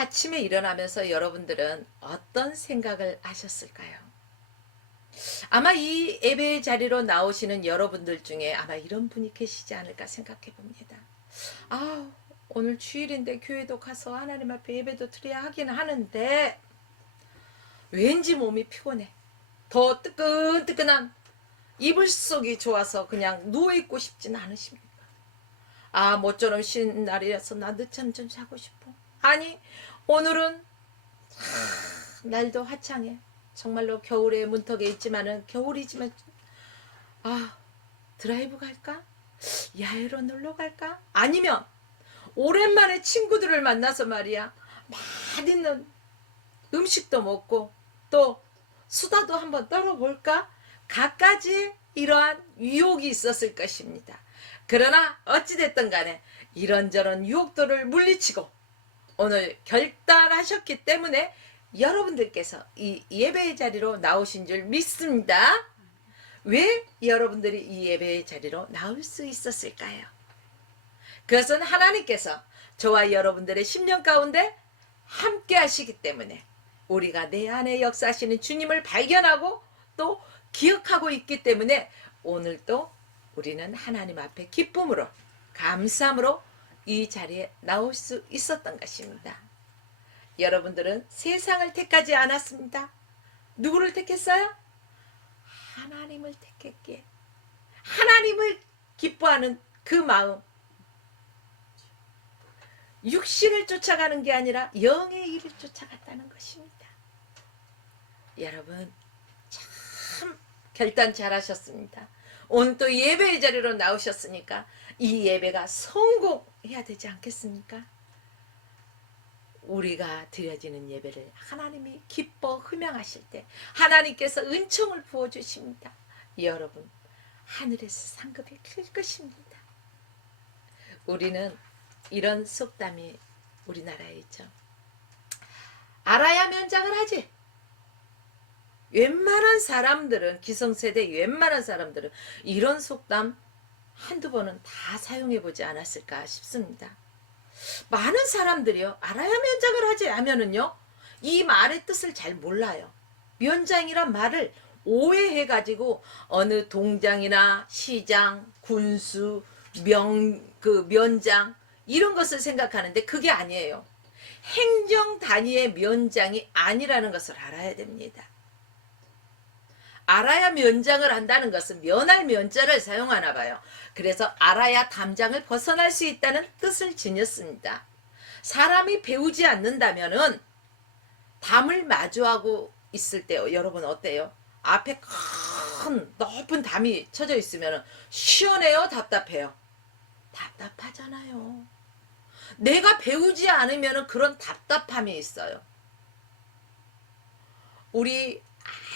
아침에 일어나면서 여러분들은 어떤 생각을 하셨을까요? 아마 이 예배의 자리로 나오시는 여러분들 중에 아마 이런 분이 계시지 않을까 생각해 봅니다. 아, 오늘 주일인데 교회도 가서 하나님 앞에 예배도 드려야 하긴 하는데 왠지 몸이 피곤해. 더 뜨끈뜨끈한 이불 속이 좋아서 그냥 누워있고 싶진 않으십니까? 아, 모처럼 쉬는 날이라서 나 늦잠 좀 자고 싶어. 아니, 오늘은 날도 화창해. 정말로 겨울의 문턱에 있지만은 겨울이지만 아, 드라이브 갈까? 야외로 놀러 갈까? 아니면 오랜만에 친구들을 만나서 말이야 맛있는 음식도 먹고 또 수다도 한번 떨어볼까? 갖가지 이러한 유혹이 있었을 것입니다. 그러나 어찌됐든 간에 이런저런 유혹들을 물리치고 오늘 결단하셨기 때문에 여러분들께서 이 예배의 자리로 나오신 줄 믿습니다. 왜 여러분들이 이 예배의 자리로 나올 수 있었을까요? 그것은 하나님께서 저와 여러분들의 심령 가운데 함께 하시기 때문에 우리가 내 안에 역사하시는 주님을 발견하고 또 기억하고 있기 때문에 오늘도 우리는 하나님 앞에 기쁨으로 감사함으로 이 자리에 나올 수 있었던 것입니다. 여러분들은 세상을 택하지 않았습니다. 누구를 택했어요? 하나님을 택했기에 하나님을 기뻐하는 그 마음, 육신을 쫓아가는 게 아니라 영의 일을 쫓아갔다는 것입니다. 여러분 참 결단 잘하셨습니다. 오늘 또 예배의 자리로 나오셨으니까 이 예배가 성공해야 되지 않겠습니까? 우리가 드려지는 예배를 하나님이 기뻐 흠양하실 때 하나님께서 은총을 부어주십니다. 여러분 하늘에서 상급이 클 것입니다. 우리는 이런 속담이 우리나라에 있죠. 알아야 면장을 하지. 웬만한 사람들은 기성세대 웬만한 사람들은 이런 속담 한두 번은 다 사용해보지 않았을까 싶습니다. 많은 사람들이요 알아야 면장을 하지 하면은요 이 말의 뜻을 잘 몰라요. 면장이란 말을 오해해가지고 어느 동장이나 시장, 군수, 면장 이런 것을 생각하는데 그게 아니에요. 행정 단위의 면장이 아니라는 것을 알아야 됩니다. 알아야 면장을 한다는 것은 면할 면자를 사용하나 봐요. 그래서 알아야 담장을 벗어날 수 있다는 뜻을 지녔습니다. 사람이 배우지 않는다면은 담을 마주하고 있을 때요. 여러분 어때요? 앞에 큰 높은 담이 쳐져 있으면 시원해요? 답답해요? 답답하잖아요. 내가 배우지 않으면 그런 답답함이 있어요. 우리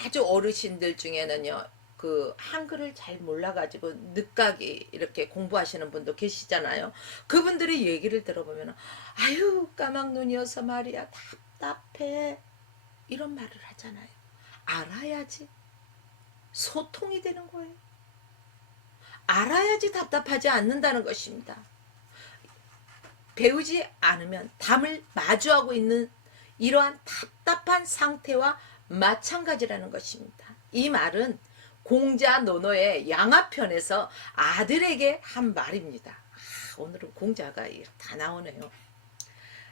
아주 어르신들 중에는요 그 한글을 잘 몰라가지고 늦가기 이렇게 공부하시는 분도 계시잖아요. 그분들의 얘기를 들어보면 아유 까막눈이어서 말이야 답답해 이런 말을 하잖아요. 알아야지 소통이 되는 거예요. 알아야지 답답하지 않는다는 것입니다. 배우지 않으면 담을 마주하고 있는 이러한 답답한 상태와 마찬가지라는 것입니다. 이 말은 공자 논어의 양화편에서 아들에게 한 말입니다. 오늘은 공자가 다 나오네요.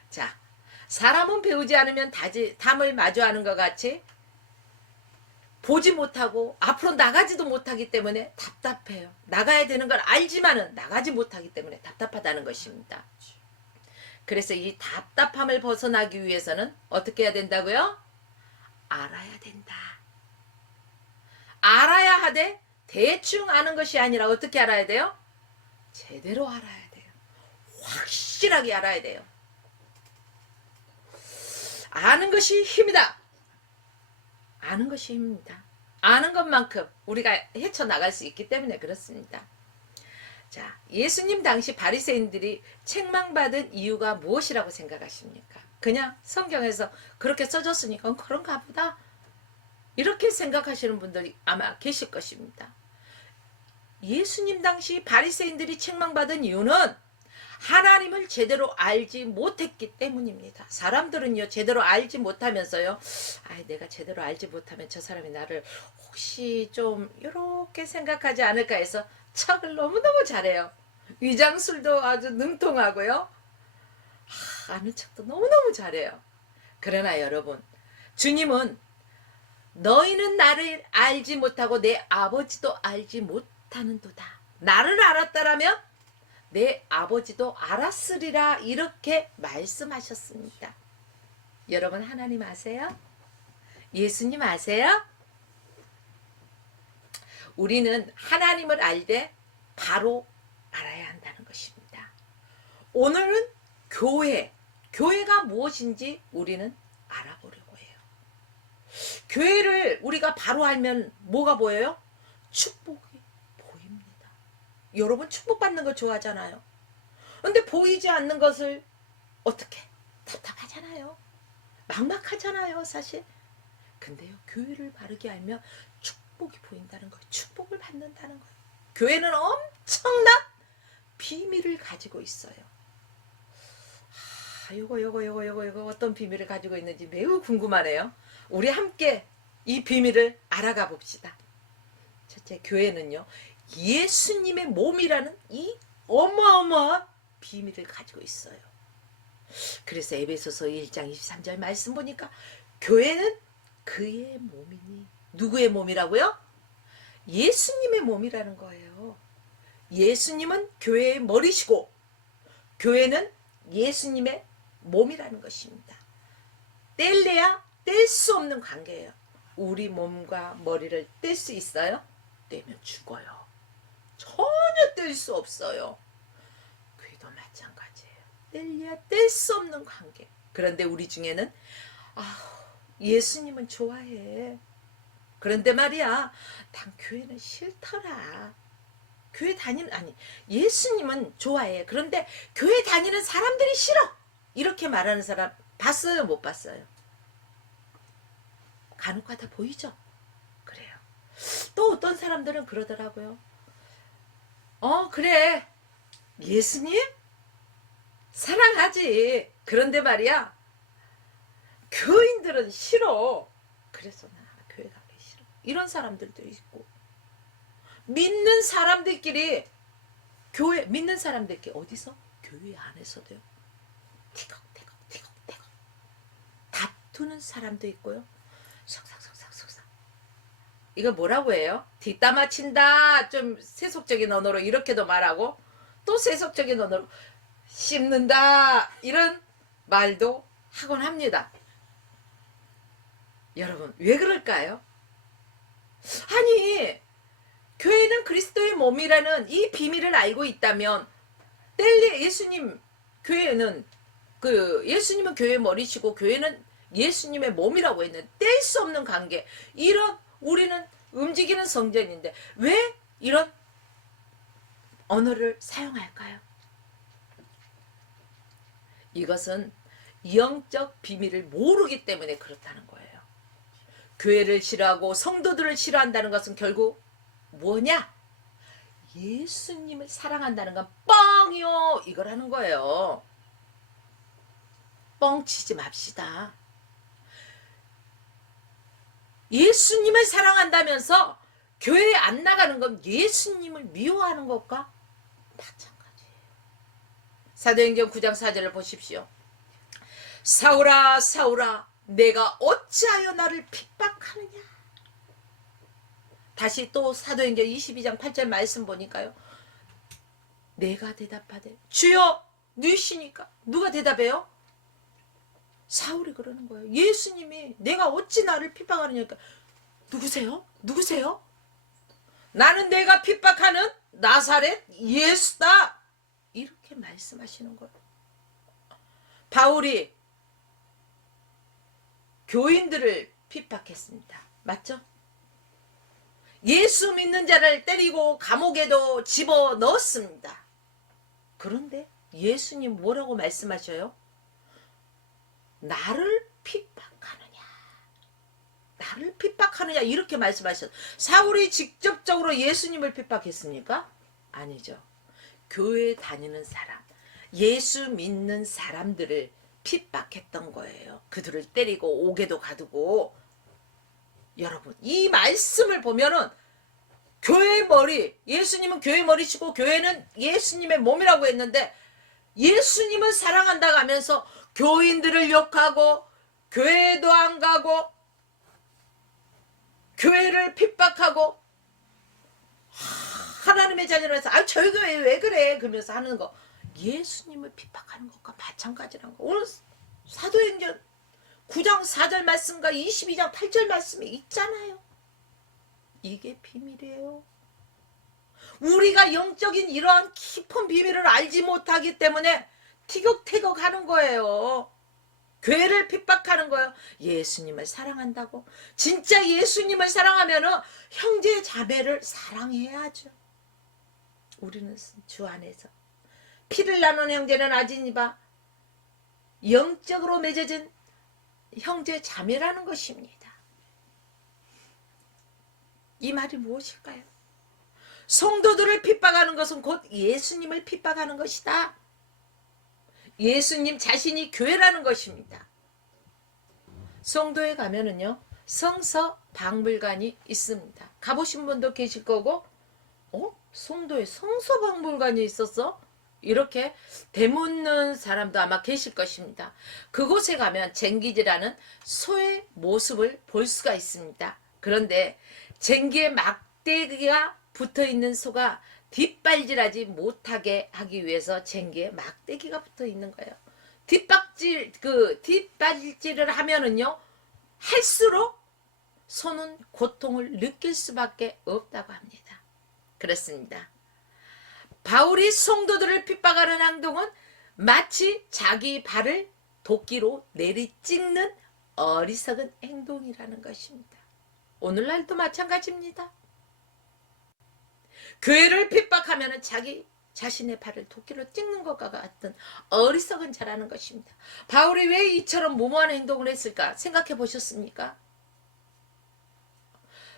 자, 사람은 배우지 않으면 담을 마주하는 것 같이 보지 못하고 앞으로 나가지도 못하기 때문에 답답해요. 나가야 되는 걸 알지만은 나가지 못하기 때문에 답답하다는 것입니다. 그래서 이 답답함을 벗어나기 위해서는 어떻게 해야 된다고요? 알아야 된다. 알아야 하되 대충 아는 것이 아니라 어떻게 알아야 돼요? 제대로 알아야 돼요. 확실하게 알아야 돼요. 아는 것이 힘이다. 아는 것이 힘입니다. 아는 것만큼 우리가 헤쳐나갈 수 있기 때문에 그렇습니다. 자, 예수님 당시 바리새인들이 책망받은 이유가 무엇이라고 생각하십니까? 그냥 성경에서 그렇게 써졌으니까 그런가 보다 이렇게 생각하시는 분들이 아마 계실 것입니다. 예수님 당시 바리새인들이 책망받은 이유는 하나님을 제대로 알지 못했기 때문입니다. 사람들은요, 제대로 알지 못하면서요, 내가 제대로 알지 못하면 저 사람이 나를 혹시 좀 이렇게 생각하지 않을까 해서 척을 너무너무 잘해요. 위장술도 아주 능통하고요. 아는 척도 너무너무 잘해요. 그러나 여러분, 주님은 너희는 나를 알지 못하고 내 아버지도 알지 못하는도다. 나를 알았다라면 내 아버지도 알았으리라, 이렇게 말씀하셨습니다. 여러분, 하나님 아세요? 예수님 아세요? 우리는 하나님을 알되 바로 알아야 한다는 것입니다. 오늘은 교회가 무엇인지 우리는 알아보려고 해요. 교회를 우리가 바로 알면 뭐가 보여요? 축복이 보입니다. 여러분, 축복받는 거 좋아하잖아요. 근데 보이지 않는 것을 어떻게? 답답하잖아요. 막막하잖아요, 사실. 근데요, 교회를 바르게 알면 축복이 보인다는 거예요. 축복을 받는다는 거예요. 교회는 엄청난 비밀을 가지고 있어요. 요거 어떤 비밀을 가지고 있는지 매우 궁금하네요. 우리 함께 이 비밀을 알아가 봅시다. 첫째, 교회는요, 예수님의 몸이라는 이 어마어마한 비밀을 가지고 있어요. 그래서 에베소서 1장 23절 말씀 보니까 교회는 그의 몸이니, 누구의 몸이라고요? 예수님의 몸이라는 거예요. 예수님은 교회의 머리시고 교회는 예수님의 몸이라는 것입니다. 뗄래야 뗄 수 없는 관계예요. 우리 몸과 머리를 뗄 수 있어요? 떼면 죽어요. 전혀 뗄 수 없어요. 교회도 마찬가지예요. 뗄래야 뗄 수 없는 관계. 그런데 우리 중에는 예수님은 좋아해. 그런데 말이야, 난 교회는 싫더라. 교회 예수님은 좋아해. 그런데 교회 다니는 사람들이 싫어. 이렇게 말하는 사람 봤어요, 못 봤어요? 간혹가다 보이죠? 그래요. 또 어떤 사람들은 그러더라고요. 그래. 예수님? 사랑하지. 그런데 말이야, 교인들은 싫어. 그래서 나 교회 가기 싫어. 이런 사람들도 있고, 믿는 사람들끼리 어디서? 교회 안에서도요. 티격태격 다투는 사람도 있고요. 속삭. 이거 뭐라고 해요? 뒷담화 친다. 좀 세속적인 언어로 이렇게도 말하고, 또 세속적인 언어로 씹는다. 이런 말도 하곤 합니다. 여러분, 왜 그럴까요? 아니, 교회는 그리스도의 몸이라는 이 비밀을 알고 있다면, 예수님은 교회의 머리시고 교회는 예수님의 몸이라고 했는데 뗄 수 없는 관계. 이런 우리는 움직이는 성전인데 왜 이런 언어를 사용할까요? 이것은 영적 비밀을 모르기 때문에 그렇다는 거예요. 교회를 싫어하고 성도들을 싫어한다는 것은 결국 뭐냐? 예수님을 사랑한다는 건 뻥이요, 이거라는 거예요. 뻥치지 맙시다. 예수님을 사랑한다면서 교회에 안 나가는 건 예수님을 미워하는 것과 마찬가지예요. 사도행전 9장 4절을 보십시오. 사울아 사울아 내가 어찌하여 나를 핍박하느냐. 다시 또 사도행전 22장 8절 말씀 보니까요. 내가 대답하되 주여 누이시니까. 누가 대답해요? 사울이 그러는 거예요. 예수님이 내가 어찌 나를 핍박하느냐니까. 누구세요? 나는 내가 핍박하는 나사렛 예수다. 이렇게 말씀하시는 거예요. 바울이 교인들을 핍박했습니다. 맞죠? 예수 믿는 자를 때리고 감옥에도 집어넣었습니다. 그런데 예수님 뭐라고 말씀하셔요? 나를 핍박하느냐 이렇게 말씀하셨어요. 사울이 직접적으로 예수님을 핍박했습니까? 아니죠. 교회 다니는 사람, 예수 믿는 사람들을 핍박했던 거예요. 그들을 때리고 옥에도 가두고. 여러분, 이 말씀을 보면은 교회의 머리, 예수님은 교회의 머리시고 교회는 예수님의 몸이라고 했는데, 예수님을 사랑한다고 하면서 교인들을 욕하고 교회도 안 가고 교회를 핍박하고 하나님의 자녀라서 저희 교회 왜 그래 그러면서 하는 거, 예수님을 핍박하는 것과 마찬가지라는 거. 오늘 사도행전 9장 4절 말씀과 22장 8절 말씀이 있잖아요. 이게 비밀이에요. 우리가 영적인 이러한 깊은 비밀을 알지 못하기 때문에 티격태격 하는 거예요. 교회를 핍박하는 거예요. 예수님을 사랑한다고. 진짜 예수님을 사랑하면은 형제 자매를 사랑해야죠. 우리는 주 안에서 피를 나눈 형제는 아지니바 영적으로 맺어진 형제 자매라는 것입니다. 이 말이 무엇일까요? 성도들을 핍박하는 것은 곧 예수님을 핍박하는 것이다. 예수님 자신이 교회라는 것입니다. 성도에 가면은요, 성서 박물관이 있습니다. 가보신 분도 계실 거고, 성도에 성서 박물관이 있었어? 이렇게 되묻는 사람도 아마 계실 것입니다. 그곳에 가면 쟁기지라는 소의 모습을 볼 수가 있습니다. 그런데 쟁기에 막대기가 붙어있는 소가 뒷발질하지 못하게 하기 위해서 쟁기에 막대기가 붙어 있는 거예요. 뒷발질을 하면은요, 할수록 소는 고통을 느낄 수밖에 없다고 합니다. 그렇습니다. 바울이 성도들을 핍박하는 행동은 마치 자기 발을 도끼로 내리찍는 어리석은 행동이라는 것입니다. 오늘날도 마찬가지입니다. 교회를 핍박하면 자기 자신의 발을 도끼로 찍는 것과 같은 어리석은 자라는 것입니다. 바울이 왜 이처럼 무모한 행동을 했을까 생각해 보셨습니까?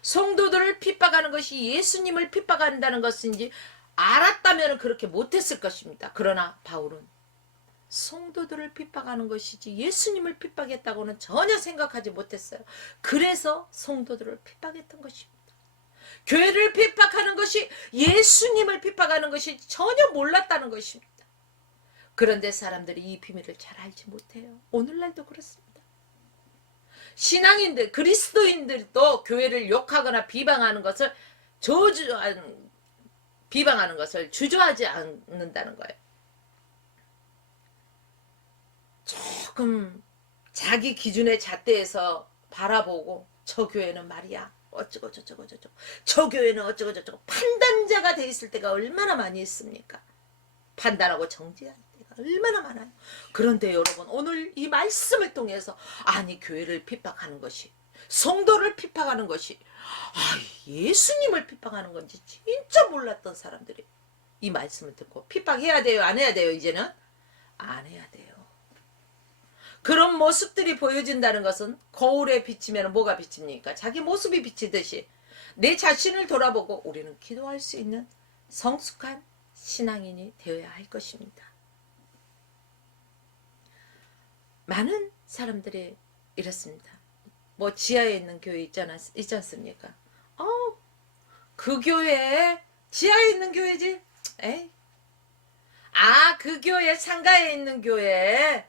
성도들을 핍박하는 것이 예수님을 핍박한다는 것인지 알았다면 그렇게 못했을 것입니다. 그러나 바울은 성도들을 핍박하는 것이지 예수님을 핍박했다고는 전혀 생각하지 못했어요. 그래서 성도들을 핍박했던 것입니다. 교회를 핍박하는 것이 예수님을 핍박하는 것이 전혀 몰랐다는 것입니다. 그런데 사람들이 이 비밀을 잘 알지 못해요. 오늘날도 그렇습니다. 신앙인들, 그리스도인들도 교회를 욕하거나 비방하는 것을 주저하지 않는다는 거예요. 조금 자기 기준의 잣대에서 바라보고 저 교회는 말이야 어쩌고 저쩌고 저 교회는 어쩌고 저쩌고 판단자가 돼 있을 때가 얼마나 많이 있습니까? 판단하고 정죄할 때가 얼마나 많아요. 그런데 여러분, 오늘 이 말씀을 통해서 교회를 핍박하는 것이, 성도를 핍박하는 것이 예수님을 핍박하는 건지 진짜 몰랐던 사람들이 이 말씀을 듣고 핍박해야 돼요? 안 해야 돼요? 이제는 안 해야 돼요. 그런 모습들이 보여진다는 것은 거울에 비치면 뭐가 비칩니까? 자기 모습이 비치듯이 내 자신을 돌아보고 우리는 기도할 수 있는 성숙한 신앙인이 되어야 할 것입니다. 많은 사람들이 이렇습니다. 지하에 있는 교회 있지 않습니까? 그 교회 지하에 있는 교회지? 그 교회 상가에 있는 교회,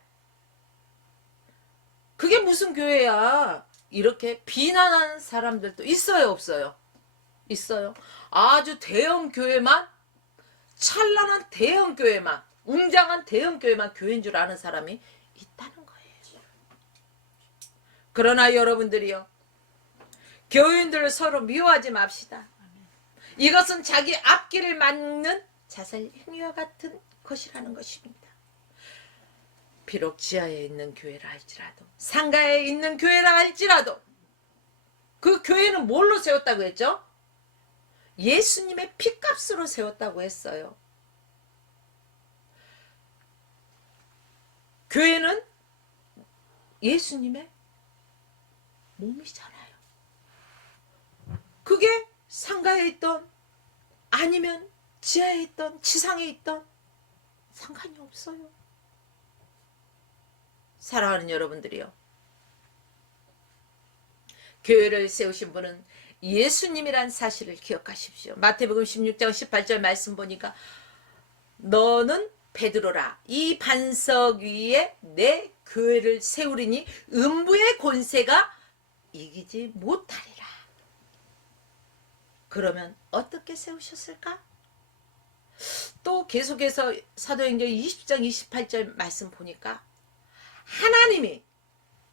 그게 무슨 교회야? 이렇게 비난하는 사람들도 있어요, 없어요? 있어요. 아주 대형 교회만, 찬란한 대형 교회만, 웅장한 대형 교회만 교회인 줄 아는 사람이 있다는 거예요. 그러나 여러분들이요, 교인들을 서로 미워하지 맙시다. 이것은 자기 앞길을 막는 자살 행위와 같은 것이라는 것입니다. 비록 지하에 있는 교회라 할지라도, 상가에 있는 교회라 할지라도, 그 교회는 뭘로 세웠다고 했죠? 예수님의 피값으로 세웠다고 했어요. 교회는 예수님의 몸이잖아요. 그게 상가에 있던, 아니면 지하에 있던, 지상에 있던, 상관이 없어요. 사랑하는 여러분들이요. 교회를 세우신 분은 예수님이란 사실을 기억하십시오. 마태복음 16장 18절 말씀 보니까 너는 베드로라 이 반석 위에 내 교회를 세우리니 음부의 권세가 이기지 못하리라. 그러면 어떻게 세우셨을까? 또 계속해서 사도행전 20장 28절 말씀 보니까 하나님이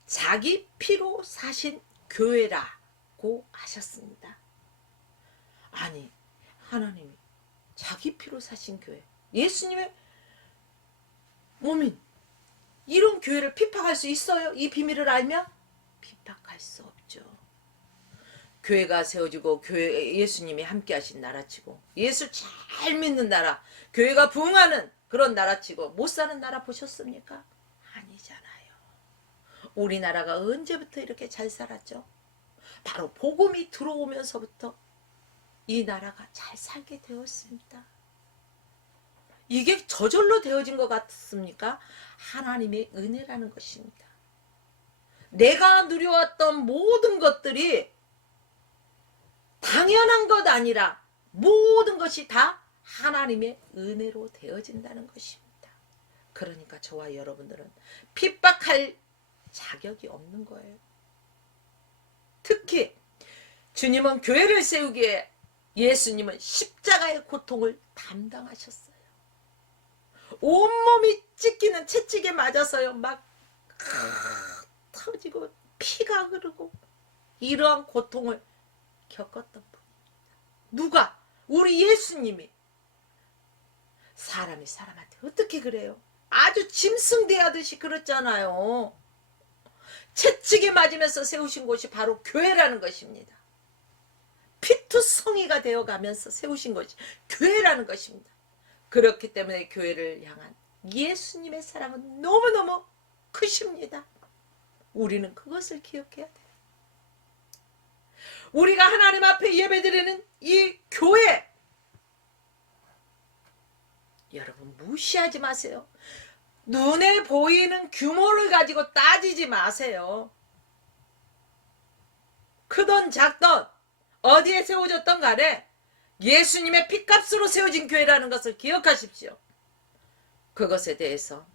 자기 피로 사신 교회라고 하셨습니다. 아니, 하나님이 자기 피로 사신 교회, 예수님의 몸인 이런 교회를 핍박할 수 있어요? 이 비밀을 알면? 핍박할 수 없죠. 교회가 세워지고 교회 예수님이 함께 하신 나라치고 예수 잘 믿는 나라, 교회가 부흥하는 그런 나라치고 못 사는 나라 보셨습니까? 아니잖아요. 우리나라가 언제부터 이렇게 잘 살았죠? 바로 복음이 들어오면서부터 이 나라가 잘 살게 되었습니다. 이게 저절로 되어진 것 같습니까? 하나님의 은혜라는 것입니다. 내가 누려왔던 모든 것들이 당연한 것 아니라 모든 것이 다 하나님의 은혜로 되어진다는 것입니다. 그러니까 저와 여러분들은 핍박할 자격이 없는 거예요. 특히 주님은 교회를 세우기에 예수님은 십자가의 고통을 담당하셨어요. 온몸이 찢기는 채찍에 맞아서요. 막 터지고 피가 흐르고 이러한 고통을 겪었던 분입니다. 누가? 우리 예수님이. 사람이 사람한테 어떻게 그래요? 아주 짐승대하듯이 그렇잖아요. 채찍에 맞으면서 세우신 곳이 바로 교회라는 것입니다. 피투성이가 되어가면서 세우신 것이 교회라는 것입니다. 그렇기 때문에 교회를 향한 예수님의 사랑은 너무너무 크십니다. 우리는 그것을 기억해야 돼요. 우리가 하나님 앞에 예배드리는 이 교회, 여러분 무시하지 마세요. 눈에 보이는 규모를 가지고 따지지 마세요. 크던 작던 어디에 세워졌던 간에 예수님의 피값으로 세워진 교회라는 것을 기억하십시오. 그것에 대해서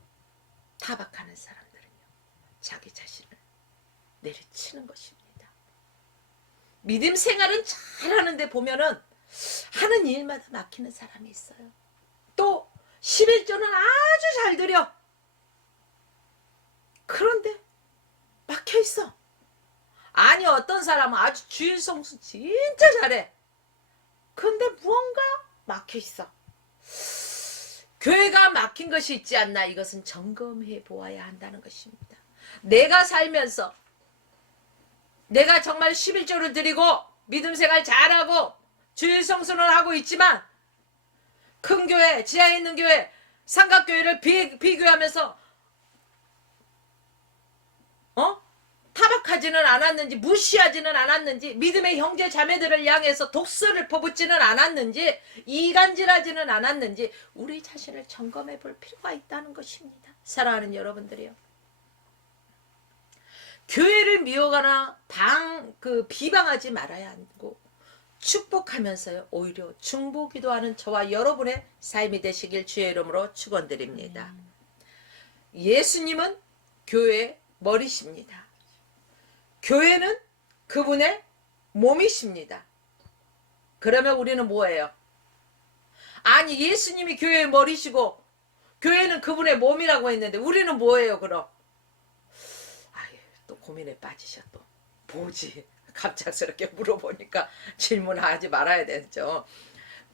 타박하는 사람들은요, 자기 자신을 내리치는 것입니다. 믿음 생활은 잘하는데 보면은 하는 일마다 막히는 사람이 있어요. 또 11조는 아주 잘 드려. 그런데 막혀있어. 아니 어떤 사람은 아주 주일 성수 진짜 잘해. 근데 무언가 막혀있어. 교회가 막힌 것이 있지 않나, 이것은 점검해 보아야 한다는 것입니다. 내가 살면서 내가 정말 11조를 드리고 믿음 생활 잘하고 주일 성수는 하고 있지만 큰 교회, 지하에 있는 교회, 삼각교회를 비교하면서 타박하지는 않았는지, 무시하지는 않았는지, 믿음의 형제 자매들을 향해서 독설을 퍼붓지는 않았는지, 이간질하지는 않았는지 우리 자신을 점검해 볼 필요가 있다는 것입니다. 사랑하는 여러분들이요, 교회를 미워하거나 비방하지 말아야 하고 축복하면서요, 오히려 중보기도하는 저와 여러분의 삶이 되시길 주의 이름으로 축원드립니다. 예수님은 교회의 머리십니다. 교회는 그분의 몸이십니다. 그러면 우리는 뭐예요? 아니 예수님이 교회의 머리시고 교회는 그분의 몸이라고 했는데 우리는 뭐예요 그럼? 아유, 또 고민에 빠지셔. 또 뭐지? 갑작스럽게 물어보니까 질문하지 말아야 되죠.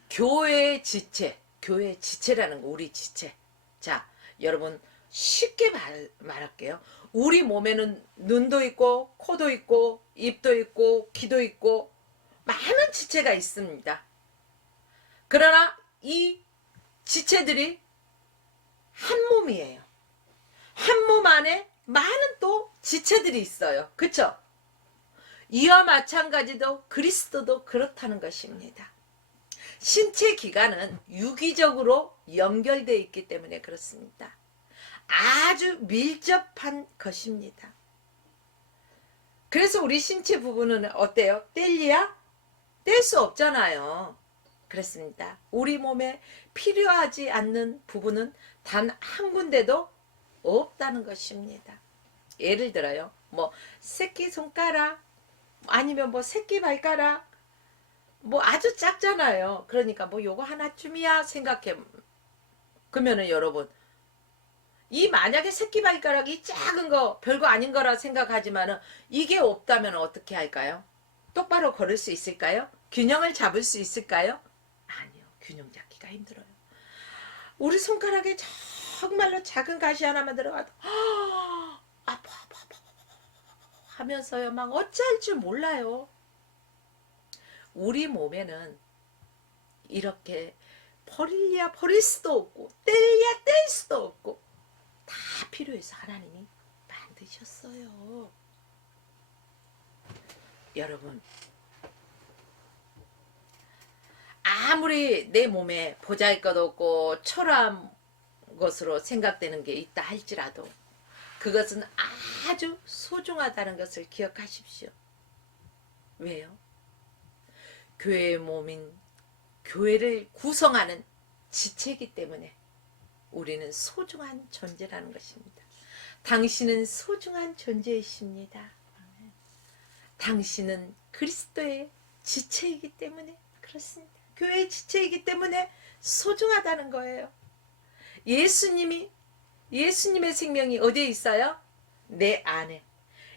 교회의 지체, 교회의 지체라는 거, 우리 지체. 자, 여러분 쉽게 말할게요. 우리 몸에는 눈도 있고 코도 있고 입도 있고 귀도 있고 많은 지체가 있습니다. 그러나 이 지체들이 한 몸이에요. 한 몸 안에 많은 또 지체들이 있어요. 그쵸? 이와 마찬가지도 그리스도도 그렇다는 것입니다. 신체 기관은 유기적으로 연결되어 있기 때문에 그렇습니다. 아주 밀접한 것입니다. 그래서 우리 신체 부분은 어때요? 뗄리야? 뗄 수 없잖아요. 그렇습니다. 우리 몸에 필요하지 않는 부분은 단 한 군데도 없다는 것입니다. 예를 들어요. 뭐 새끼손가락 아니면 뭐 새끼발가락 뭐 아주 작잖아요. 그러니까 뭐 요거 하나쯤이야 생각해. 그러면은 여러분 이 만약에 새끼발가락이 작은 거 별거 아닌 거라 생각하지만은 이게 없다면 어떻게 할까요? 똑바로 걸을 수 있을까요? 균형을 잡을 수 있을까요? 아니요. 균형 잡기가 힘들어요. 우리 손가락에 정말로 작은 가시 하나만 들어가도 아파 하면서요 막 어찌할 줄 몰라요. 우리 몸에는 이렇게 버릴랴 버릴 수도 없고 뗄랴 뗄 수도 없고 다 필요해서 하나님이 만드셨어요. 여러분 아무리 내 몸에 보잘것없고 초라한 것으로 생각되는 게 있다 할지라도 그것은 아주 소중하다는 것을 기억하십시오. 왜요? 교회의 몸인 교회를 구성하는 지체이기 때문에 우리는 소중한 존재라는 것입니다. 당신은 소중한 존재이십니다. 당신은 그리스도의 지체이기 때문에 그렇습니다. 교회의 지체이기 때문에 소중하다는 거예요. 예수님의 생명이 어디에 있어요? 내 안에.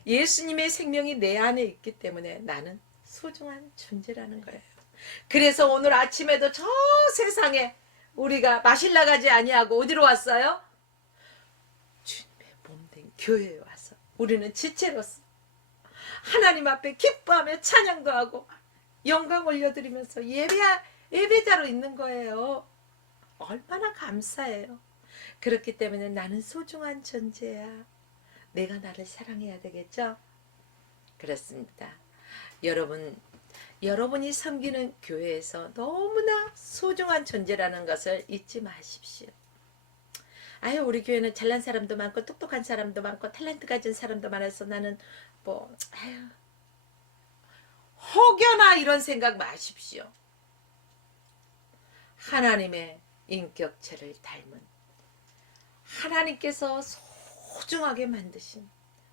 예수님의 생명이 내 안에 있기 때문에 나는 소중한 존재라는 거예요. 그래서 오늘 아침에도 저 세상에 우리가 마실라 가지 아니하고 어디로 왔어요? 주님의 몸된 교회에 와서 우리는 지체로서 하나님 앞에 기뻐하며 찬양도 하고 영광 올려드리면서 예배자로 있는 거예요. 얼마나 감사해요. 그렇기 때문에 나는 소중한 존재야. 내가 나를 사랑해야 되겠죠? 그렇습니다. 여러분이 섬기는 교회에서 너무나 소중한 존재라는 것을 잊지 마십시오. 아유 우리 교회는 잘난 사람도 많고 똑똑한 사람도 많고 탤런트 가진 사람도 많아서 나는 혹여나 이런 생각 마십시오. 하나님의 인격체를 닮은 하나님께서 소중하게 만드신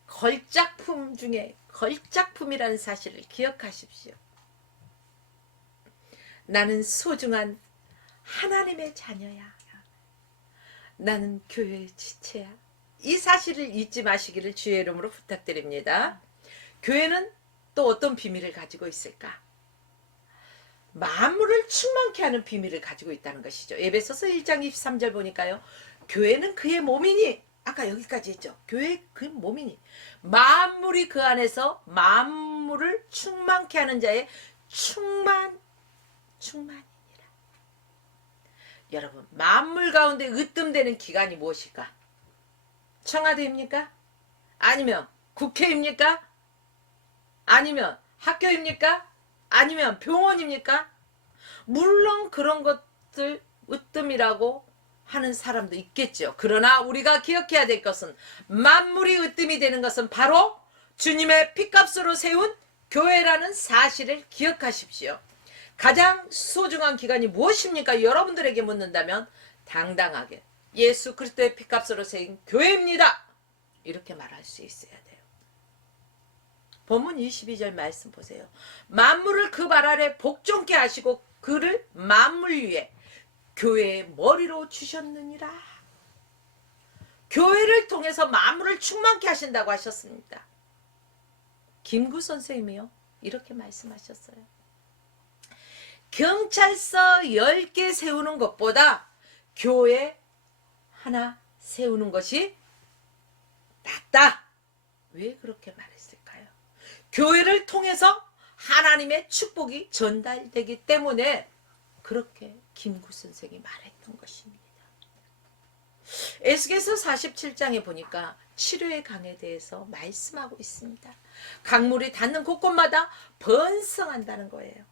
걸작품 중에 걸작품이라는 사실을 기억하십시오. 나는 소중한 하나님의 자녀야. 나는 교회의 지체야. 이 사실을 잊지 마시기를 주의 이름으로 부탁드립니다. 교회는 또 어떤 비밀을 가지고 있을까? 만물을 충만케 하는 비밀을 가지고 있다는 것이죠. 에베소서 1장 23절 보니까요. 교회는 그의 몸이니 아까 여기까지 했죠. 교회 그 몸이니 만물이 그 안에서 만물을 충만케 하는 자의 충만이니라. 여러분 만물 가운데 으뜸되는 기관이 무엇일까? 청와대입니까? 아니면 국회입니까? 아니면 학교입니까? 아니면 병원입니까? 물론 그런 것들 으뜸이라고 하는 사람도 있겠죠. 그러나 우리가 기억해야 될 것은 만물이 으뜸이 되는 것은 바로 주님의 피값으로 세운 교회라는 사실을 기억하십시오. 가장 소중한 기관이 무엇입니까? 여러분들에게 묻는다면 당당하게 예수 그리스도의 피값으로 세운 교회입니다. 이렇게 말할 수 있어야 돼요. 본문 22절 말씀 보세요. 만물을 그 발 아래 복종케 하시고 그를 만물 위에 교회의 머리로 주셨느니라. 교회를 통해서 만물을 충만케 하신다고 하셨습니다. 김구 선생님이요 이렇게 말씀하셨어요. 경찰서 10개 세우는 것보다 교회 하나 세우는 것이 낫다. 왜 그렇게 말했을까요? 교회를 통해서 하나님의 축복이 전달되기 때문에 그렇게 김구 선생이 말했던 것입니다. 에스겔서 47장에 보니까 치료의 강에 대해서 말씀하고 있습니다. 강물이 닿는 곳곳마다 번성한다는 거예요.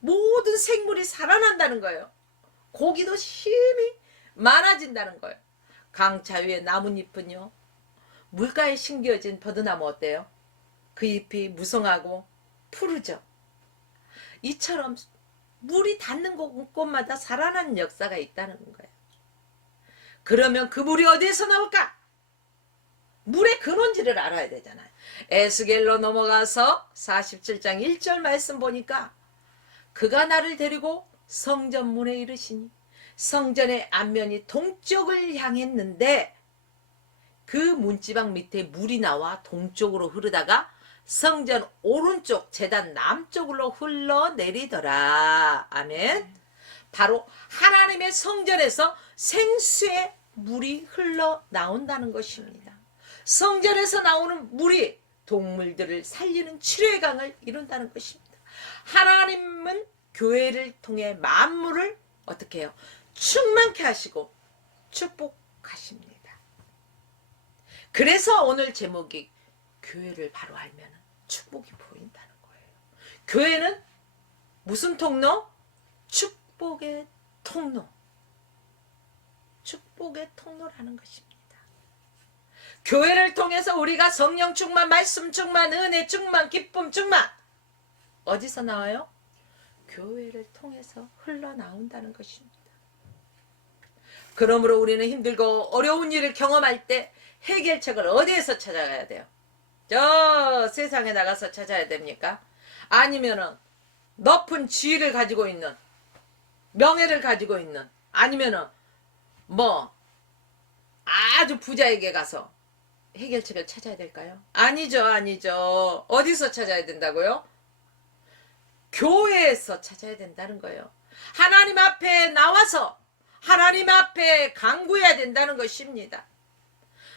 모든 생물이 살아난다는 거예요. 고기도 힘이 많아진다는 거예요. 강차 위에 나뭇잎은요, 물가에 심겨진 버드나무 어때요? 그 잎이 무성하고 푸르죠. 이처럼 물이 닿는 곳마다 살아나는 역사가 있다는 거예요. 그러면 그 물이 어디에서 나올까? 물의 근원지를 알아야 되잖아요. 에스겔로 넘어가서 47장 1절 말씀 보니까 그가 나를 데리고 성전문에 이르시니 성전의 앞면이 동쪽을 향했는데 그 문지방 밑에 물이 나와 동쪽으로 흐르다가 성전 오른쪽 제단 남쪽으로 흘러내리더라. 아멘. 바로 하나님의 성전에서 생수의 물이 흘러나온다는 것입니다. 성전에서 나오는 물이 동물들을 살리는 치료의 강을 이룬다는 것입니다. 하나님은 교회를 통해 만물을 어떻게 해요? 충만케 하시고 축복하십니다. 그래서 오늘 제목이 교회를 바로 알면 축복이 보인다는 거예요. 교회는 무슨 통로? 축복의 통로. 축복의 통로라는 것입니다. 교회를 통해서 우리가 성령 충만, 말씀 충만, 은혜 충만, 기쁨 충만 어디서 나와요? 교회를 통해서 흘러나온다는 것입니다. 그러므로 우리는 힘들고 어려운 일을 경험할 때 해결책을 어디에서 찾아가야 돼요? 저 세상에 나가서 찾아야 됩니까? 아니면은 높은 지위를 가지고 있는, 명예를 가지고 있는, 아니면은 뭐 아주 부자에게 가서 해결책을 찾아야 될까요? 아니죠, 아니죠. 어디서 찾아야 된다고요? 교회에서 찾아야 된다는 거예요. 하나님 앞에 나와서 하나님 앞에 간구해야 된다는 것입니다.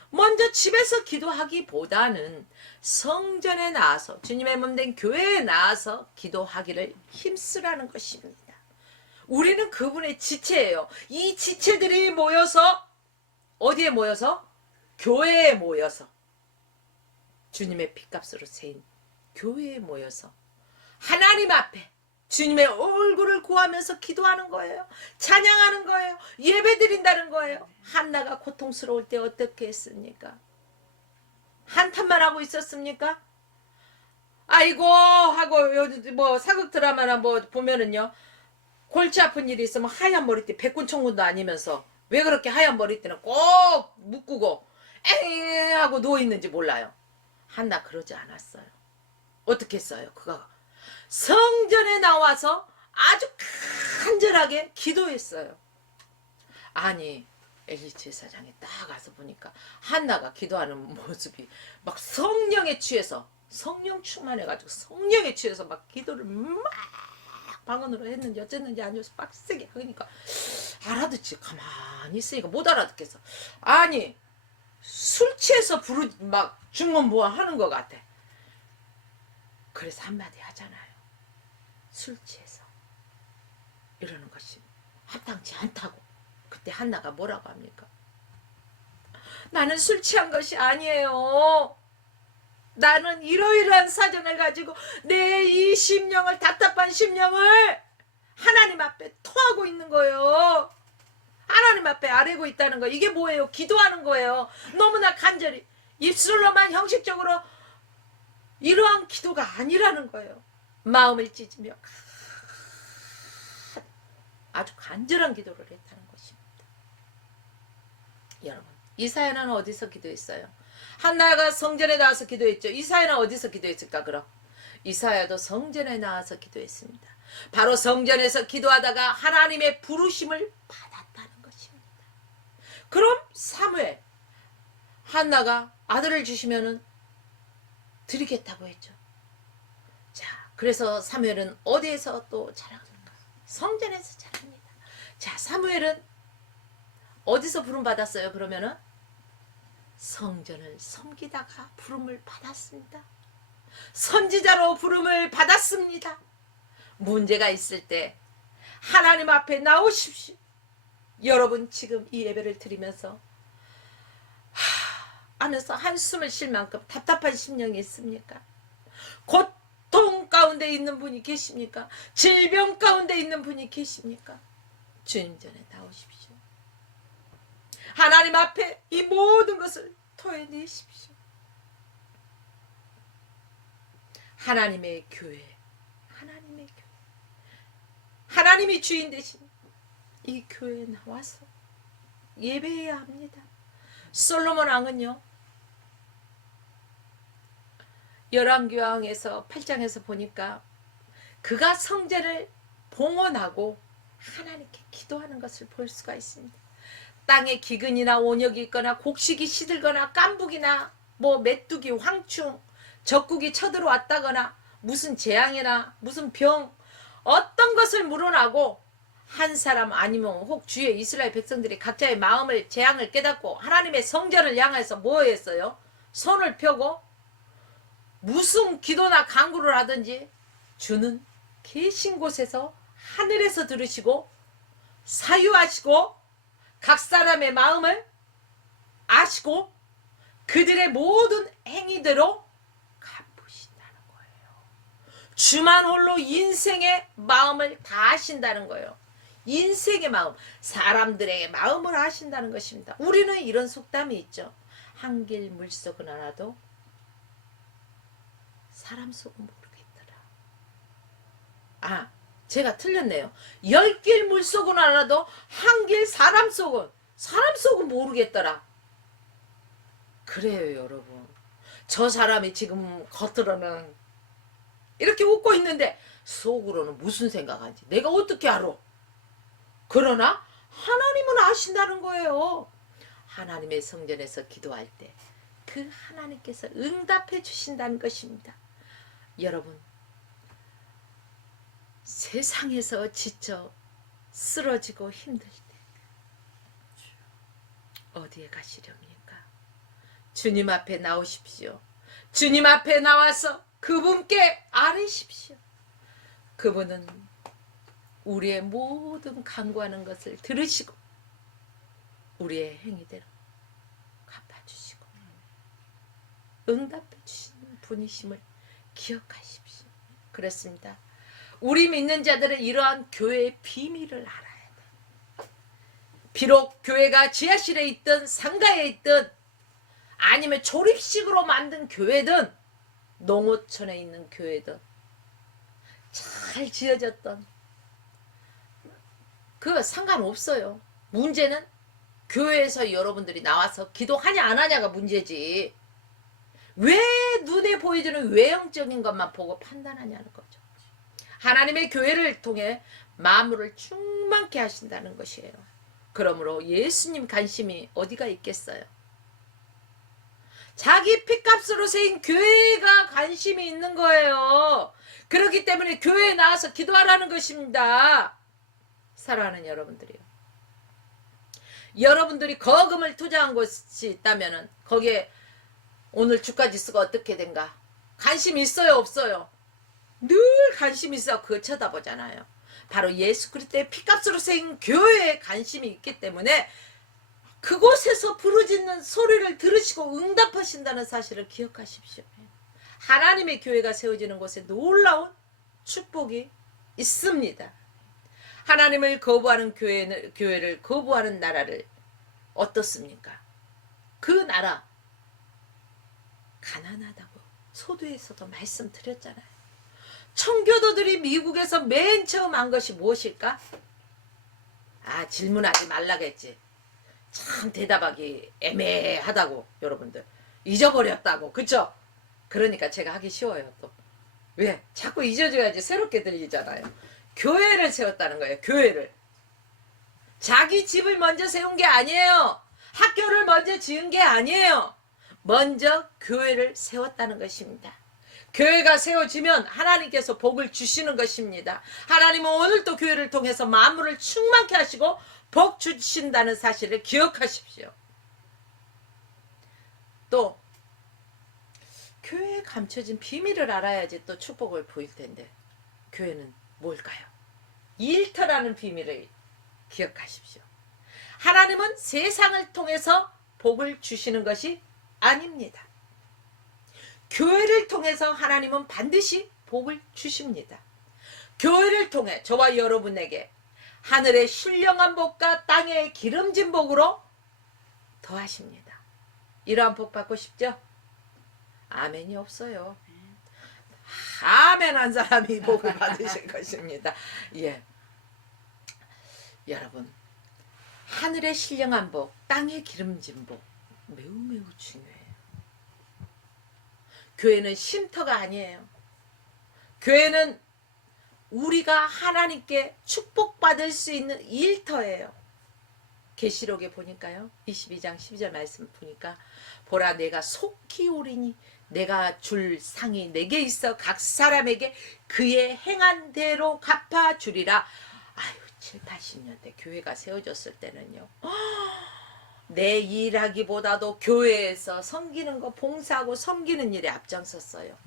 먼저 집에서 기도하기보다는 성전에 나와서 주님의 몸된 교회에 나와서 기도하기를 힘쓰라는 것입니다. 우리는 그분의 지체예요. 이 지체들이 모여서 어디에 모여서? 교회에 모여서 주님의 핏값으로 세인 교회에 모여서 하나님 앞에 주님의 얼굴을 구하면서 기도하는 거예요. 찬양하는 거예요. 예배 드린다는 거예요. 한나가 고통스러울 때 어떻게 했습니까? 한탄만 하고 있었습니까? 아이고 하고 뭐 사극 드라마나 뭐 보면은요, 골치 아픈 일이 있으면 하얀 머리띠 백군총군도 아니면서 왜 그렇게 하얀 머리띠는 꼭 묶고 엥 하고 누워있는지 몰라요. 한나 그러지 않았어요. 어떻게 했어요? 그가 성전에 나와서 아주 간절하게 기도했어요. 아니 엘리 제사장이 딱 가서 보니까 한나가 기도하는 모습이 막 성령에 취해서, 성령 충만해가지고 성령에 취해서 막 기도를 막 방언으로 했는지 어쨌는지 아니어서 빡세게 하니까 알아듣지. 가만히 있으니까 못 알아듣겠어. 아니 술 취해서 막 중언부언 하는 것 같아. 그래서 한마디 하잖아요. 술 취해서 이러는 것이 합당치 않다고. 그때 한나가 뭐라고 합니까? 나는 술 취한 것이 아니에요. 나는 이러이러한 사정을 가지고 내 이 심령을, 답답한 심령을 하나님 앞에 토하고 있는 거예요. 하나님 앞에 아뢰고 있다는 거. 이게 뭐예요? 기도하는 거예요. 너무나 간절히 입술로만 형식적으로 이러한 기도가 아니라는 거예요. 마음을 찢으며 아주 간절한 기도를 했다는 것입니다. 여러분, 이사야는 어디서 기도했어요? 한나가 성전에 나와서 기도했죠. 이사야는 어디서 기도했을까? 그럼 이사야도 성전에 나와서 기도했습니다. 바로 성전에서 기도하다가 하나님의 부르심을 받았다는 것입니다. 그럼 사무엘, 한나가 아들을 주시면은 드리겠다고 했죠. 자, 그래서 사무엘은 어디에서 또 자랑합니까? 성전에서 자랍니다. 자, 사무엘은 어디서 부름 받았어요? 그러면은 성전을 섬기다가 부름을 받았습니다. 선지자로 부름을 받았습니다. 문제가 있을 때 하나님 앞에 나오십시오. 여러분 지금 이 예배를 드리면서 안에서 한숨을 쉴 만큼 답답한 심령이 있습니까? 고통 가운데 있는 분이 계십니까? 질병 가운데 있는 분이 계십니까? 주님 전에 나오십시오. 하나님 앞에 이 모든 것을 토해내십시오. 하나님의 교회, 하나님의 교회, 하나님이 주인 되신 이 교회에 나와서 예배해야 합니다. 솔로몬 왕은요, 열왕기왕에서 8장에서 보니까 그가 성전을 봉헌하고 하나님께 기도하는 것을 볼 수가 있습니다. 땅에 기근이나 온역이 있거나 곡식이 시들거나 깐북이나 뭐 메뚜기, 황충, 적국이 쳐들어왔다거나 무슨 재앙이나 무슨 병 어떤 것을 물어나고 한 사람 아니면 혹 주의 이스라엘 백성들이 각자의 마음을 재앙을 깨닫고 하나님의 성전을 향해서 뭐 했어요? 손을 펴고 무슨 기도나 간구를 하든지 주는 계신 곳에서 하늘에서 들으시고 사유하시고 각 사람의 마음을 아시고 그들의 모든 행위대로 갚으신다는 거예요. 주만 홀로 인생의 마음을 다 아신다는 거예요. 인생의 마음, 사람들의 마음을 아신다는 것입니다. 우리는 이런 속담이 있죠. 한길 물속은 알아도 사람 속은 모르겠더라. 아, 제가 틀렸네요. 10길 물속은 알아도 한길 사람 속은 모르겠더라. 그래요, 여러분. 저 사람이 지금 겉으로는 이렇게 웃고 있는데 속으로는 무슨 생각하는지 내가 어떻게 알아? 그러나 하나님은 아신다는 거예요. 하나님의 성전에서 기도할 때 그 하나님께서 응답해 주신다는 것입니다. 여러분, 세상에서 지쳐 쓰러지고 힘들 때 어디에 가시렵니까? 주님 앞에 나오십시오. 주님 앞에 나와서 그분께 아뢰십시오. 그분은 우리의 모든 간구하는 것을 들으시고 우리의 행위대로 갚아주시고 응답해 주시는 분이심을 기억하십시오. 그렇습니다. 우리 믿는 자들은 이러한 교회의 비밀을 알아야 돼. 비록 교회가 지하실에 있든 상가에 있든 아니면 조립식으로 만든 교회든 농어촌에 있는 교회든 잘 지어졌던 그 상관없어요. 문제는 교회에서 여러분들이 나와서 기도하냐 안 하냐가 문제지. 왜 눈에 보여주는 외형적인 것만 보고 판단하냐는 거죠. 하나님의 교회를 통해 만물을 충만케 하신다는 것이에요. 그러므로 예수님 관심이 어디가 있겠어요? 자기 핏값으로 세인 교회가 관심이 있는 거예요. 그렇기 때문에 교회에 나와서 기도하라는 것입니다. 사랑하는 여러분들이요. 여러분들이 거금을 투자한 곳이 있다면 거기에 오늘 주까지 쓰고 어떻게 된가? 관심 있어요, 없어요? 늘 관심 있어 그거 쳐다보잖아요. 바로 예수 그리스도의 피값으로 세인 교회에 관심이 있기 때문에 그곳에서 부르짖는 소리를 들으시고 응답하신다는 사실을 기억하십시오. 하나님의 교회가 세워지는 곳에 놀라운 축복이 있습니다. 하나님을 거부하는 교회를 거부하는 나라를 어떻습니까? 그 나라 가난하다고 소두에서도 말씀드렸잖아요. 청교도들이 미국에서 맨 처음 한 것이 무엇일까? 아, 질문하지 말라겠지. 참 대답하기 애매하다고 여러분들. 잊어버렸다고. 그쵸? 그러니까 제가 하기 쉬워요. 또 왜? 자꾸 잊어줘야지 새롭게 들리잖아요. 교회를 세웠다는 거예요. 교회를. 자기 집을 먼저 세운 게 아니에요. 학교를 먼저 지은 게 아니에요. 먼저 교회를 세웠다는 것입니다. 교회가 세워지면 하나님께서 복을 주시는 것입니다. 하나님은 오늘도 교회를 통해서 만물을 충만케 하시고 복 주신다는 사실을 기억하십시오. 또 교회에 감춰진 비밀을 알아야지 또 축복을 보일 텐데 교회는 뭘까요? 일터라는 비밀을 기억하십시오. 하나님은 세상을 통해서 복을 주시는 것이 아닙니다. 교회를 통해서 하나님은 반드시 복을 주십니다. 교회를 통해 저와 여러분에게 하늘의 신령한 복과 땅의 기름진 복으로 더하십니다. 이러한 복 받고 싶죠? 아멘이 없어요. 아멘 한 사람이 복을 받으실 것입니다. 예, 여러분, 하늘의 신령한 복, 땅의 기름진 복 매우 매우 중요해요. 교회는 쉼터가 아니에요. 교회는 우리가 하나님께 축복받을 수 있는 일터예요. 계시록에 보니까요, 22장 12절 말씀 보니까 보라 내가 속히 오리니 내가 줄 상이 내게 있어 각 사람에게 그의 행한 대로 갚아주리라. 아유, 7, 80년대 교회가 세워졌을 때는요, 내 일하기보다도 교회에서 섬기는 거, 봉사하고 섬기는 일에 앞장섰어요.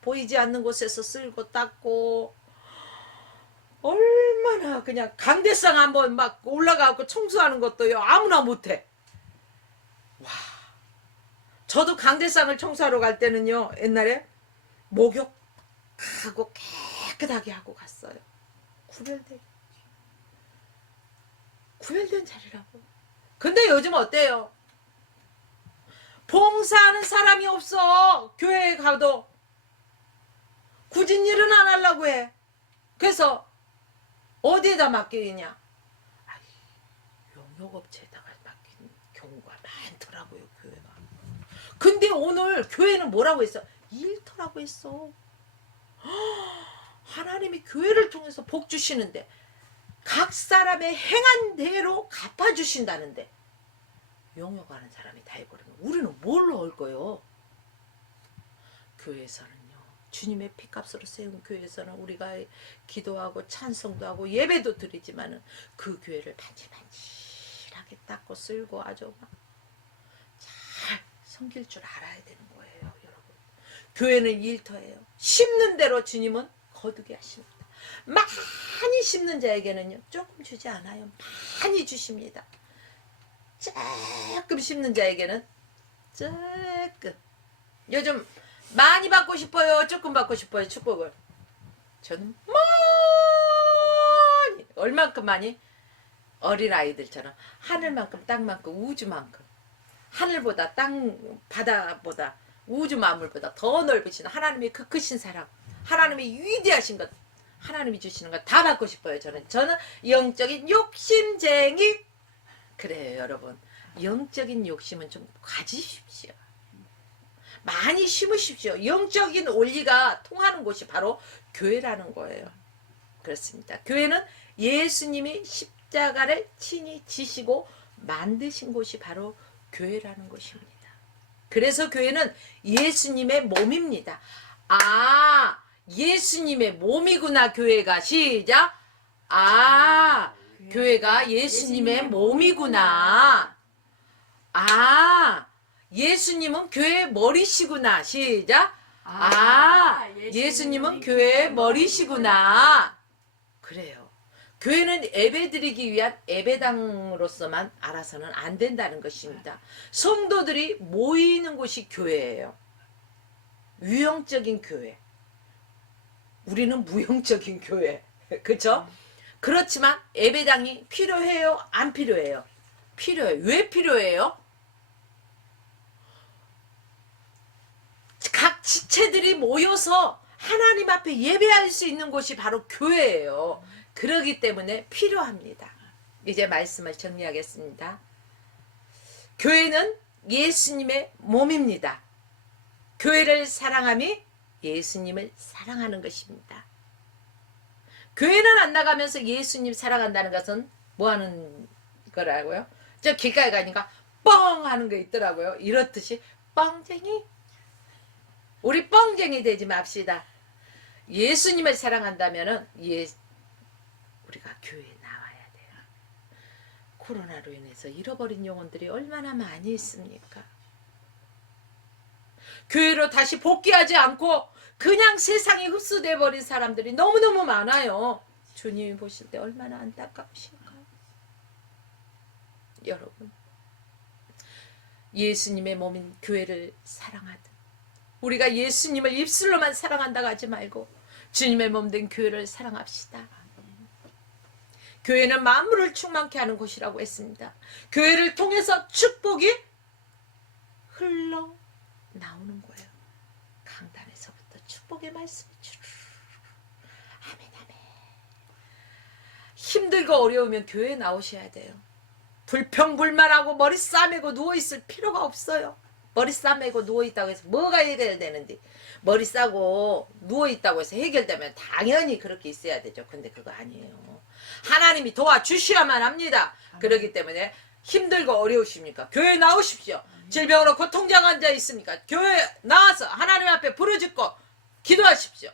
보이지 않는 곳에서 쓸고 닦고, 얼마나 그냥 강대상 한번 막 올라가고 청소하는 것도요, 아무나 못해. 와, 저도 강대상을 청소하러 갈 때는요, 옛날에 목욕하고 깨끗하게 하고 갔어요. 구별된 자리라고. 근데 요즘 어때요? 봉사하는 사람이 없어. 교회에 가도 굳은 일은 안 하려고 해. 그래서 어디에다 맡기냐? 용역업체에다가 맡기는 경우가 많더라고요, 교회가. 근데 오늘 교회는 뭐라고 했어? 일터라고 했어. 하나님이 교회를 통해서 복 주시는데 각 사람의 행한 대로 갚아주신다는데 용역하는 사람이 다 해버리면 우리는 뭘로 할 거요? 교회에서는요, 주님의 피값으로 세운 교회에서는 우리가 기도하고 찬송도 하고 예배도 드리지만은 그 교회를 반질반질하게 닦고 쓸고 아주 잘 섬길 줄 알아야 되는 거예요, 여러분. 교회는 일터예요. 심는 대로 주님은 거두게 하십니다. 많이 심는 자에게는요, 조금 주지 않아요. 많이 주십니다. 조금 심는 자에게는 조금. 요즘 많이 받고 싶어요, 조금 받고 싶어요, 축복을? 저는 많이, 얼만큼 많이? 어린아이들처럼 하늘만큼 땅만큼 우주만큼, 하늘보다 땅 바다보다 우주 만물보다 더 넓으신 하나님의 그 크신 사랑, 하나님의 위대하신 것, 하나님이 주시는 거 다 받고 싶어요. 저는 영적인 욕심쟁이. 그래요, 여러분. 영적인 욕심은 좀 가지십시오. 많이 심으십시오. 영적인 원리가 통하는 곳이 바로 교회라는 거예요. 그렇습니다. 교회는 예수님이 십자가를 친히 지시고 만드신 곳이 바로 교회라는 것입니다. 그래서 교회는 예수님의 몸입니다. 아, 예수님의 몸이구나, 교회가. 시작. 아, 교회가 예수님의 몸이구나. 아, 예수님은 교회의 머리시구나. 시작. 아, 예수님은 교회의 머리시구나. 그래요. 교회는 예배드리기 위한 예배당으로서만 알아서는 안 된다는 것입니다. 성도들이 모이는 곳이 교회예요. 유형적인 교회. 우리는 무형적인 교회. 그렇죠? 그렇지만 예배당이 필요해요? 안 필요해요? 필요해요. 왜 필요해요? 각 지체들이 모여서 하나님 앞에 예배할 수 있는 곳이 바로 교회예요. 그러기 때문에 필요합니다. 이제 말씀을 정리하겠습니다. 교회는 예수님의 몸입니다. 교회를 사랑함이 예수님을 사랑하는 것입니다. 교회는 안 나가면서 예수님 사랑한다는 것은 뭐 하는 거라고요? 저 길가에 가니까 뻥 하는 거 있더라고요. 이렇듯이 뻥쟁이? 우리 뻥쟁이 되지 맙시다. 예수님을 사랑한다면은 우리가 교회에 나와야 돼요. 코로나로 인해서 잃어버린 영혼들이 얼마나 많이 있습니까? 교회로 다시 복귀하지 않고 그냥 세상에 흡수돼 버린 사람들이 너무너무 많아요. 주님이 보실 때 얼마나 안타까우실까요? 여러분, 예수님의 몸인 교회를 사랑하듯 우리가 예수님을 입술로만 사랑한다고 하지 말고 주님의 몸 된 교회를 사랑합시다. 교회는 만물을 충만케 하는 곳이라고 했습니다. 교회를 통해서 축복이 흘러 나오는 거예요. 강단에서부터 축복의 말씀이 주르르. 아멘 아멘. 힘들고 어려우면 교회에 나오셔야 돼요. 불평불만하고 머리 싸매고 누워있을 필요가 없어요. 머리 싸매고 누워있다고 해서 뭐가 해결되는데, 머리 싸고 누워있다고 해서 해결되면 당연히 그렇게 있어야 되죠. 근데 그거 아니에요. 하나님이 도와주셔야만 합니다. 그렇기 때문에 힘들고 어려우십니까? 교회 나오십시오. 질병으로 고통당한 자 있습니까? 교회 나와서 하나님 앞에 부르짖고 기도하십시오.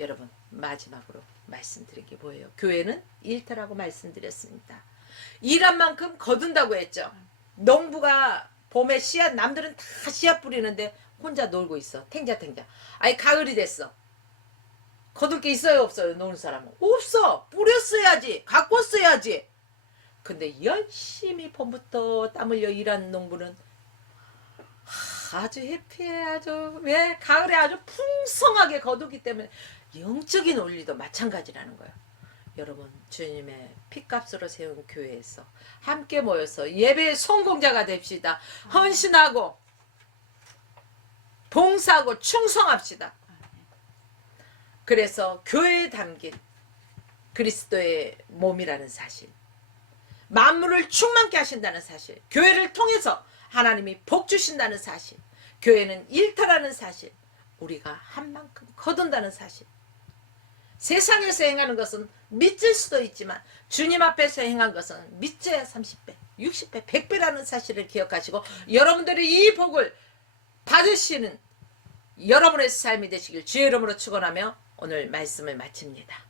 여러분, 마지막으로 말씀드린 게 뭐예요? 교회는 일터라고 말씀드렸습니다. 일한 만큼 거둔다고 했죠. 농부가 봄에 씨앗, 남들은 다 씨앗 뿌리는데 혼자 놀고 있어. 탱자탱자. 아니 가을이 됐어. 거둘 게 있어요 없어요? 노는 사람은 없어. 뿌렸어야지. 가꿨어야지. 근데 열심히 봄부터 땀 흘려 일하는 농부는 아주 해피해. 아주 왜 가을에 아주 풍성하게 거두기 때문에 영적인 원리도 마찬가지라는 거예요. 여러분, 주님의 피값으로 세운 교회에서 함께 모여서 예배의 성공자가 됩시다. 헌신하고 봉사하고 충성합시다. 그래서 교회에 담긴 그리스도의 몸이라는 사실, 만물을 충만케 하신다는 사실, 교회를 통해서 하나님이 복 주신다는 사실, 교회는 일터라는 사실, 우리가 한 만큼 거둔다는 사실. 세상에서 행하는 것은 믿을 수도 있지만 주님 앞에서 행한 것은 믿져야 30배, 60배, 100배라는 사실을 기억하시고 여러분들이 이 복을 받으시는 여러분의 삶이 되시길 주의 이름으로 축원하며 오늘 말씀을 마칩니다.